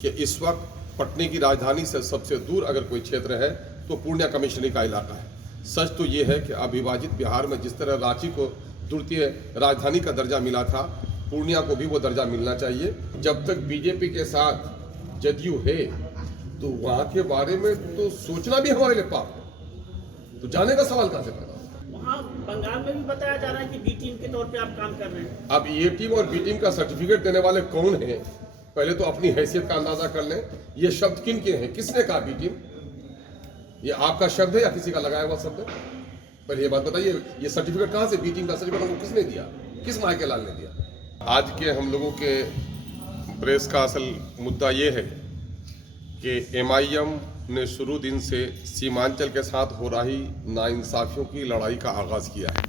कि इस वक्त पटने की राजधानी से सबसे दूर अगर कोई क्षेत्र है तो पूर्णिया कमिश्नरी का इलाका है। सच तो ये है कि अविभाजित बिहार में जिस तरह रांची को द्वितीय राजधानी का दर्जा मिला था, पूर्णिया को भी वो दर्जा मिलना चाहिए। जब तक बीजेपी के साथ जदयू है तो वहाँ के बारे में तो सोचना भी हमारे लिए पाप है, तो जाने का सवाल कहाँ से पैदा होगा। वहाँ बंगाल में भी बताया जा रहा है कि बी टीम के तौर पे आप काम कर रहे हैं। अब ए टीम और बी टीम का सर्टिफिकेट देने वाले कौन हैं, पहले तो अपनी हैसियत का अंदाजा कर लें। ये शब्द किन के हैं, किसने कहा बी टीम? ये आपका शब्द है या किसी का लगाया हुआ शब्द है? पहले ये बात बताइए, ये सर्टिफिकेट कहाँ से, बी टीम का सर्टिफिकेट हमको किसने दिया, किस मायके लाल ने दिया? आज के हम लोगों के प्रेस का असल मुद्दा ये है कि MIM ने शुरू दिन से सीमांचल के साथ हो रही नाइंसाफियों की लड़ाई का आगाज़ किया है।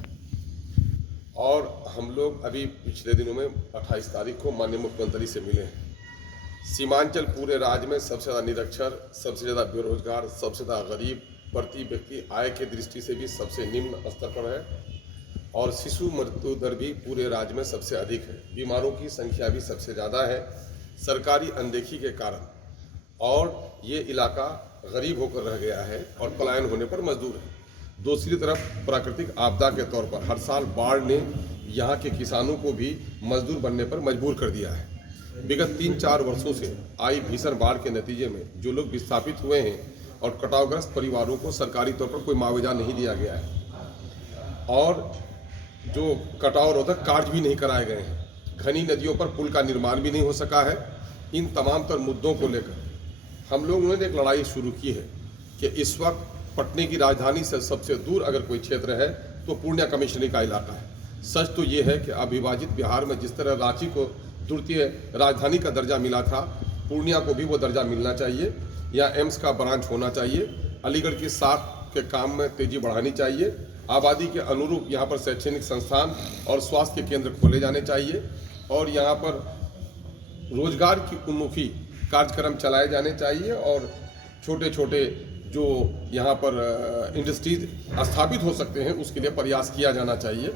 और हम लोग अभी पिछले दिनों में 28 तारीख को माननीय मुख्यमंत्री से मिले हैं। सीमांचल पूरे राज्य में सबसे ज़्यादा निरक्षर, सबसे ज़्यादा बेरोजगार, सबसे ज़्यादा गरीब, प्रति व्यक्ति आय की दृष्टि से भी सबसे निम्न स्तर पर है और शिशु मृत्यु दर भी पूरे राज्य में सबसे अधिक है। बीमारों की संख्या भी सबसे ज़्यादा है सरकारी अनदेखी के कारण, और ये इलाका गरीब होकर रह गया है और पलायन होने पर मजदूर है। दूसरी तरफ प्राकृतिक आपदा के तौर पर हर साल बाढ़ ने यहाँ के किसानों को भी मजदूर बनने पर मजबूर कर दिया है। विगत 3-4 वर्षों से आई भीषण बाढ़ के नतीजे में जो लोग विस्थापित हुए हैं और कटावग्रस्त परिवारों को सरकारी तौर पर कोई मुआवजा नहीं दिया गया है और जो कटाव रोधक कार्य भी नहीं कराए गए हैं। घनी नदियों पर पुल का निर्माण भी नहीं हो सका है। इन तमाम तर मुद्दों को लेकर हम लोगों ने एक लड़ाई शुरू की है कि इस वक्त पटने की राजधानी से सबसे दूर अगर कोई क्षेत्र है तो पूर्णिया कमिश्नरी का इलाका है। सच तो ये है कि अविभाजित बिहार में जिस तरह रांची को द्वितीय राजधानी का दर्जा मिला था, पूर्णिया को भी वो दर्जा मिलना चाहिए। यहाँ एम्स का ब्रांच होना चाहिए। अलीगढ़ की साख के काम में तेजी बढ़ानी चाहिए। आबादी के अनुरूप यहाँ पर शैक्षणिक संस्थान और स्वास्थ्य केंद्र खोले जाने चाहिए और यहाँ पर रोजगार की उन्मुखी कार्यक्रम चलाए जाने चाहिए और छोटे छोटे जो यहाँ पर इंडस्ट्रीज स्थापित हो सकते हैं उसके लिए प्रयास किया जाना चाहिए।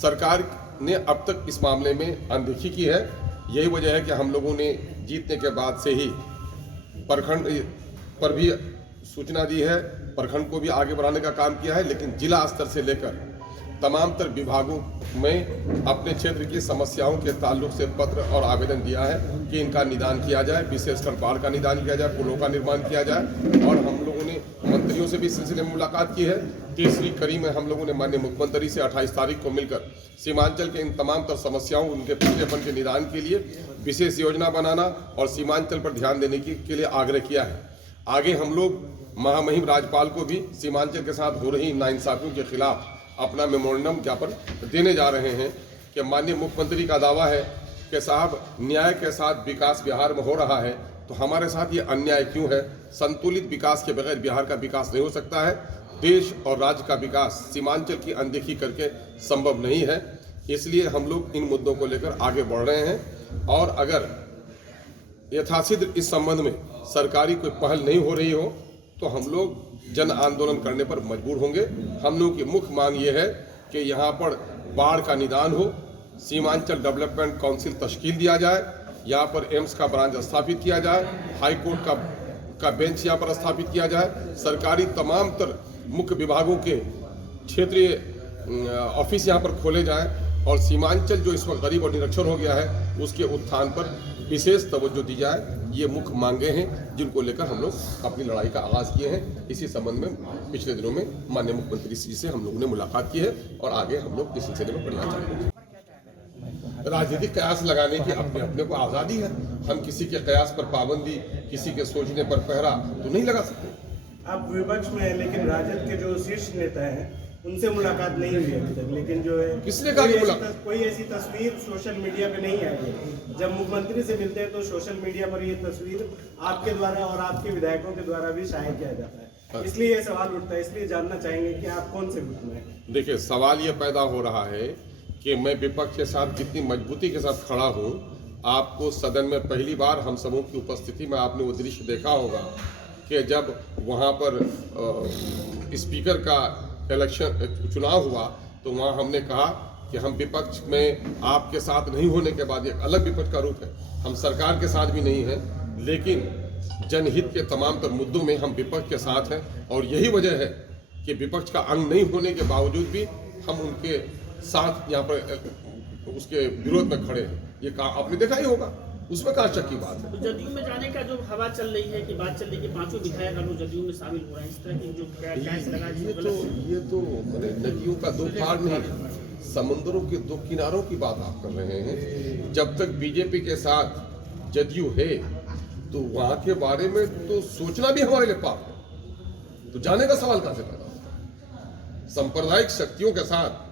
सरकार ने अब तक इस मामले में अनदेखी की है। यही वजह है कि हम लोगों ने जीतने के बाद से ही प्रखंड पर भी सूचना दी है, प्रखंड को भी आगे बढ़ाने का काम किया है, लेकिन जिला स्तर से लेकर तमाम तर विभागों में अपने क्षेत्र की समस्याओं के ताल्लुक से पत्र और आवेदन दिया है कि इनका निदान किया जाए, विशेषकर बाढ़ का निदान किया जाए, पुलों का निर्माण किया जाए। और हम लोगों ने मंत्रियों से भी इस सिलसिले में मुलाकात की है। तीसरी कड़ी में हम लोगों ने माननीय मुख्यमंत्री से 28 तारीख को मिलकर सीमांचल के इन तमाम तर समस्याओं, उनके पिछड़ेपन के निदान के लिए विशेष योजना बनाना और सीमांचल पर ध्यान देने के लिए आग्रह किया है। आगे हम लोग महामहिम राज्यपाल को भी सीमांचल के साथ हो रही नाइंसाफियों के खिलाफ अपना मेमोरेंडम ज्ञापन देने जा रहे हैं कि माननीय मुख्यमंत्री का दावा है कि साहब न्याय के साथ विकास बिहार में हो रहा है, तो हमारे साथ ये अन्याय क्यों है? संतुलित विकास के बगैर बिहार का विकास नहीं हो सकता है। देश और राज्य का विकास सीमांचल की अनदेखी करके संभव नहीं है। इसलिए हम लोग इन मुद्दों को लेकर आगे बढ़ रहे हैं और अगर यथासिद्ध इस संबंध में सरकारी कोई पहल नहीं हो रही हो तो हम लोग जन आंदोलन करने पर मजबूर होंगे। हम लोगों की मुख्य मांग ये है कि यहाँ पर बाढ़ का निदान हो, सीमांचल डेवलपमेंट काउंसिल तश्कील दिया जाए, यहाँ पर एम्स का ब्रांच स्थापित किया जाए, हाई कोर्ट का बेंच यहाँ पर स्थापित किया जाए, सरकारी तमाम तर मुख्य विभागों के क्षेत्रीय ऑफिस यहाँ पर खोले जाएँ और सीमांचल जो इस वक्त गरीब और निरक्षर हो गया है उसके उत्थान पर विशेष तवज्जो दी जाए। ये मुख्य मांगे हैं जिनको लेकर हम लोग अपनी लड़ाई का आगाज़ किए हैं। इसी संबंध में पिछले दिनों में माननीय मुख्यमंत्री जी से हम लोगों ने मुलाकात की है और आगे हम लोग इस सिलसिले में बढ़ना चाहेंगे। राजनीतिक कयास लगाने की अपने अपने को आज़ादी है। हम किसी के कयास पर पाबंदी, किसी के सोचने पर पहरा तो नहीं लगा सकते। आप विपक्ष में हैं, लेकिन राजद के जो शीर्ष नेता हैं उनसे मुलाकात नहीं हुई अभी तक, लेकिन जो है किसने कहा कोई ऐसी तस्वीर सोशल मीडिया पे नहीं आई है। जब मुख्यमंत्री से मिलते हैं तो सोशल मीडिया पर ये तस्वीर आपके द्वारा और आपके विधायकों के द्वारा भी शाया किया जाता है, इसलिए ये सवाल उठता है। इसलिए जानना चाहेंगे कि आप कौन से गुट में हैं? देखिए, सवाल ये पैदा हो रहा है कि मैं विपक्ष के साथ कितनी मजबूती के साथ खड़ा हूँ। आपको सदन में पहली बार हम सबों की उपस्थिति में आपने वो दृश्य देखा होगा कि जब वहाँ पर स्पीकर का चुनाव हुआ तो वहाँ हमने कहा कि हम विपक्ष में आपके साथ नहीं होने के बाद एक अलग विपक्ष का रूप है, हम सरकार के साथ भी नहीं हैं, लेकिन जनहित के तमाम तर मुद्दों में हम विपक्ष के साथ हैं और यही वजह है कि विपक्ष का अंग नहीं होने के बावजूद भी हम उनके साथ यहाँ पर उसके विरोध में खड़े हैं। ये आपने देखा ही होगा, उसमें कहाँ शक की बात है। तो जदयू में जाने का जो हवा चल रही है कि बात चल रही है कि 5 विधायक अब जदयू में शामिल हो रहे हैं, इस तरह की जो कैश लगा ये तो नदियों का दो पार नहीं, समुद्रों के दो किनारों की बात आप कर रहे हैं। जब तक बीजेपी के साथ जदयू है तो वहां के बारे में तो सोचना भी हमारे लिए पाप है, तो जाने का सवाल कहां से पैदा होता है। सांप्रदायिक शक्तियों के साथ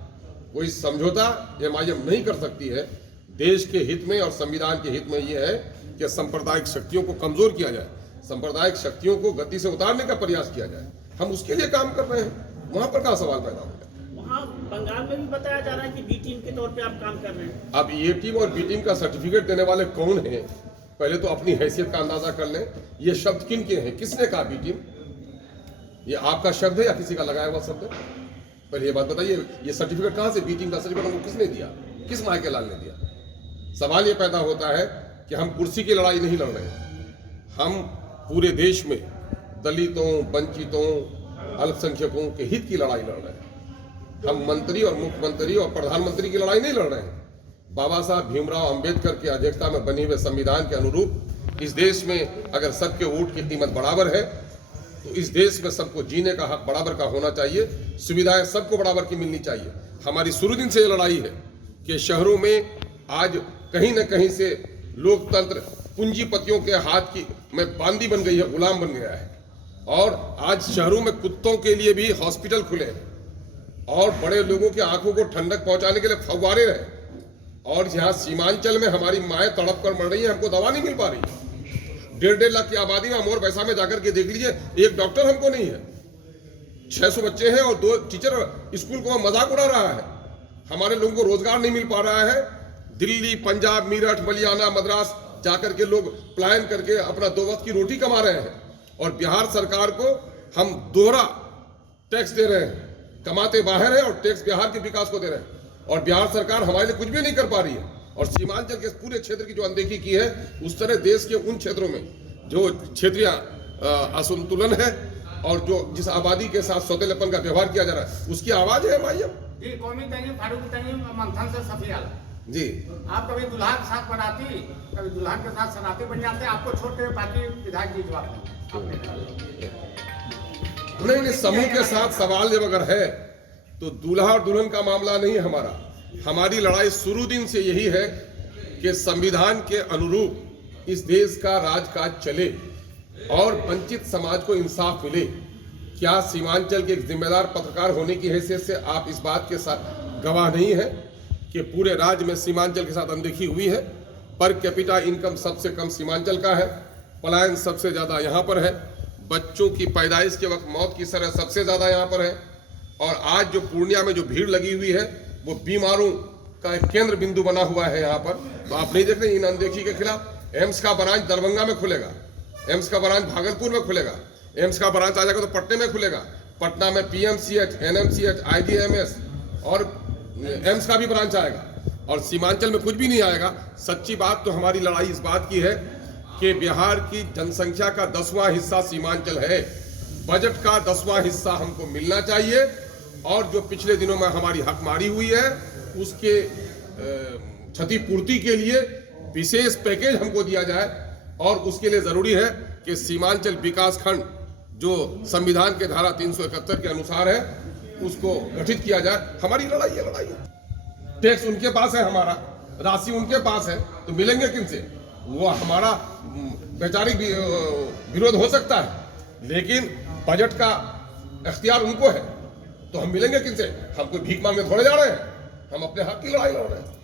कोई समझौता एमआईएम नहीं कर सकती है। देश के हित में और संविधान के हित में यह है कि सांप्रदायिक शक्तियों को कमजोर किया जाए, सांप्रदायिक शक्तियों को गति से उतारने का प्रयास किया जाए। हम उसके लिए काम कर रहे हैं, वहां पर कहां सवाल पैदा होगा। वहाँ बंगाल में भी बताया जा रहा है कि बी टीम के तौर पे आप काम कर रहे हैं। अब ए टीम और बी टीम का सर्टिफिकेट देने वाले कौन हैं, पहले तो अपनी हैसियत का अंदाजा कर लें। ये शब्द किन के हैं, किसने कहा बी टीम? ये आपका शब्द है या किसी का लगाया हुआ शब्द है? पहले ये बात बताइए, ये सर्टिफिकेट कहां से, बी टीम का सर्टिफिकेट हमको किसने दिया, किस मायके लाल ने दिया? सवाल ये पैदा होता है कि हम कुर्सी की लड़ाई नहीं लड़ रहे हैं, हम पूरे देश में दलितों, वंचितों, अल्पसंख्यकों के हित की लड़ाई लड़ रहे हैं। हम मंत्री और मुख्यमंत्री और प्रधानमंत्री की लड़ाई नहीं लड़ रहे हैं। बाबा साहब भीमराव अंबेडकर की अध्यक्षता में बने हुए संविधान के अनुरूप इस देश में अगर सबके वोट की कीमत बराबर है तो इस देश में सबको जीने का हक बराबर का होना चाहिए, सुविधाएं सबको बराबर की मिलनी चाहिए। हमारी शुरू दिन से ये लड़ाई है कि शहरों में आज कहीं न कहीं से लोकतंत्र पूंजीपतियों के हाथ की में बांदी बन गई है, गुलाम बन गया है। और आज शहरों में कुत्तों के लिए भी हॉस्पिटल खुले हैं और बड़े लोगों की आंखों को ठंडक पहुंचाने के लिए फव्वारे रहे। और यहाँ सीमांचल में हमारी माएँ तड़प कर मर रही हैं, हमको दवा नहीं मिल पा रही। 1.5 लाख की आबादी में अमोर वैसा में जाकर के देख लीजिए, एक डॉक्टर हमको नहीं है। 600 बच्चे हैं और 2 टीचर स्कूल को मजाक उड़ा रहा है। हमारे लोगों को रोजगार नहीं मिल पा रहा है। दिल्ली, पंजाब, मीरठ, बलियाना, मद्रास जाकर के लोग पलायन करके अपना 2 वक्त की रोटी कमा रहे हैं। और बिहार सरकार को हम दोहरा टैक्स दे रहे हैं, कमाते बाहर है और टैक्स बिहार के विकास को दे रहे हैं। और बिहार सरकार हमारे लिए कुछ भी नहीं कर पा रही है। और सीमांचल के पूरे क्षेत्र की जो अनदेखी की है, उस तरह देश के उन क्षेत्रों में जो क्षेत्रीय असंतुलन है और जो जिस आबादी के साथ सौतेलेपन का व्यवहार किया जा रहा है, उसकी आवाज है एमआईएम मंथन से सफियाल जी। आप कभी दुल्हा के साथ बनाती, कभी दुल्हन के साथ सनाती बन जाते, आपको छोड़ के बाकी विधायक जी जवाब नहीं, समूह के साथ सवाल जब अगर है तो दूल्हा और दुल्हन का मामला नहीं है हमारा। हमारी लड़ाई शुरू दिन से यही है कि संविधान के अनुरूप इस देश का राजकाज चले और वंचित समाज को इंसाफ मिले। क्या सीमांचल के एक जिम्मेदार पत्रकार होने की हैसियत से आप इस बात के साथ गवाह नहीं है कि पूरे राज्य में सीमांचल के साथ अनदेखी हुई है? पर कैपिटा इनकम सबसे कम सीमांचल का है, पलायन सबसे ज्यादा यहाँ पर है, बच्चों की पैदाइश के वक्त मौत की शरह सबसे ज्यादा यहाँ पर है। और आज जो पूर्णिया में जो भीड़ लगी हुई है वो बीमारों का एक केंद्र बिंदु बना हुआ है यहाँ पर। तो आप नहीं देख रहे इन अनदेखी के खिलाफ। एम्स का ब्रांच दरभंगा में खुलेगा, एम्स का ब्रांच भागलपुर में खुलेगा, एम्स का ब्रांच आ जाएगा तो पटने में खुलेगा। पटना में पीएमसीएच, एनएमसीएच, आईजीएमएस और एम्स का भी ब्रांच आएगा। और सीमांचल में कुछ भी नहीं आएगा। सच्ची बात तो हमारी लड़ाई इस बात की है कि बिहार की जनसंख्या का 10वां हिस्सा सीमांचल है। बजट का 10वां हिस्सा हमको मिलना चाहिए और जो पिछले दिनों में हमारी हकमारी हुई है उसके क्षतिपूर्ति के लिए विशेष पैकेज हमको दिया जाए। और उसके लिए जरूरी है कि सीमांचल विकास खंड जो संविधान के धारा 371 के अनुसार है उसको गठित किया जाए। हमारी लड़ाई है। टैक्स उनके पास है, हमारा राशि उनके पास है, तो मिलेंगे किनसे? वो हमारा वैचारिक विरोध हो सकता है लेकिन बजट का इख्तियार उनको है, तो हम मिलेंगे किनसे? हम कोई भीख मांगने थोड़े जा रहे हैं, हम अपने हक की लड़ाई लड़ रहे हैं।